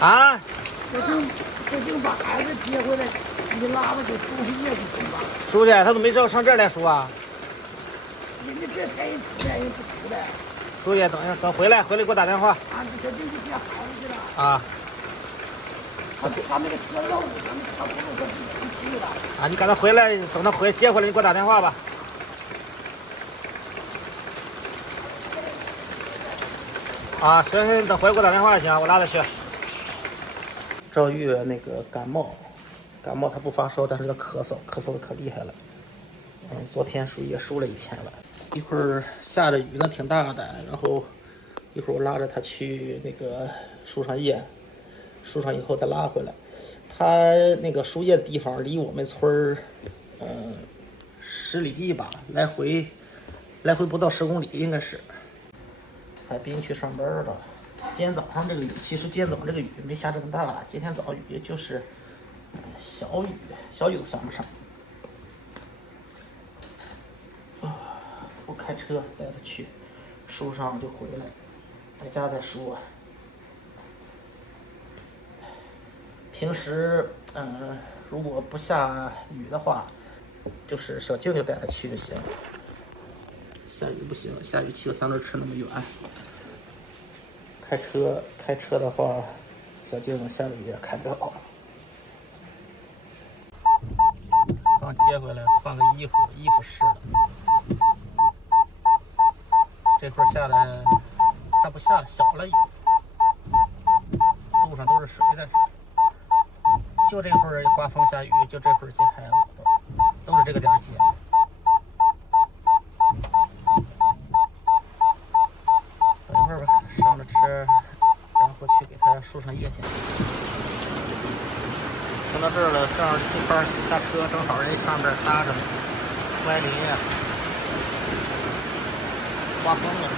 啊？这就把孩子接回来，你拉着给输液就行吧。输去，他都没知道上这儿来输啊。人家这才愿意不输的。输去，等回来给我打电话。啊，这就接孩子去了。啊。他那个车漏，他不是说不去了。啊，你赶他回来，等他接回来，你给我打电话吧。啊，行，你等回来给我打电话行，我拉他去。赵玉那个感冒他不发烧，但是他咳嗽的可厉害了。昨天也输了1天了。一会儿下着雨呢，挺大的，然后一会儿我拉着他去那个输上液，输上以后再拉回来。他那个输液的地方离我们村儿10里地吧，来回不到10公里，应该是。海滨去上班了。今天早上这个雨，其实今天早上这个雨没下这么大，今天早上雨就是小雨都算不上。我开车带他去，输上就回来，在家再输啊。平时如果不下雨的话，就是小静就带他去就行。下雨不行，下雨骑个3轮车那么远。开车的话，小静下雨也开不了。刚接回来，换个衣服湿了。这会儿下的还不下了，小了雨，路上都是水在这。就这会儿刮风下雨，就这会儿接孩子，都是这个点接。等一会儿吧，上了车，然后去给他输上液去。停到这儿了，正好这块下车，正好人上这儿搭上了，歪梨呀，刮风了。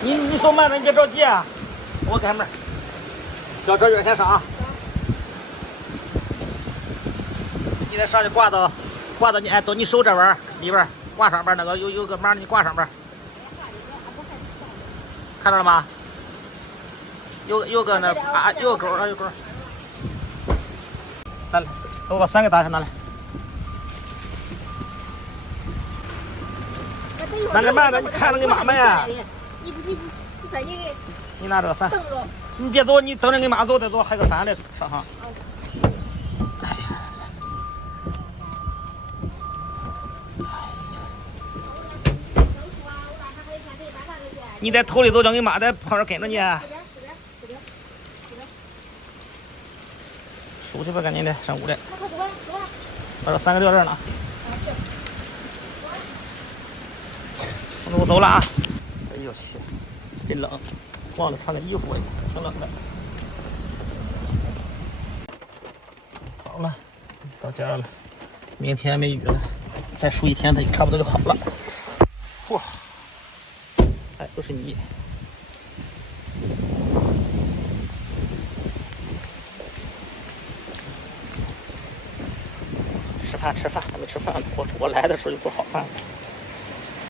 你走慢点，你别着急啊，我开门。叫这远先上，你得上去挂到你到你手这边里边挂上边那个有个门，你挂上边，看到了吗？有个那啊有个钩有钩。来，我把伞给打开，拿来。慢点慢点，你看着你妈妈呀。你拿这个伞，你别走，你等着你妈走再走，还有个伞来上上。哎呀，你在头里走，叫你妈在旁边跟着你。出去吧，赶紧的，上屋来。把这伞给撂这儿呢。我走了啊！哎呦去，真冷，忘了穿个衣服，挺冷的。好了，到家了，明天没雨了，再输1天它差不多就好了。哇，哎，都是你。吃饭，还没吃饭呢。我来的时候就做好饭了。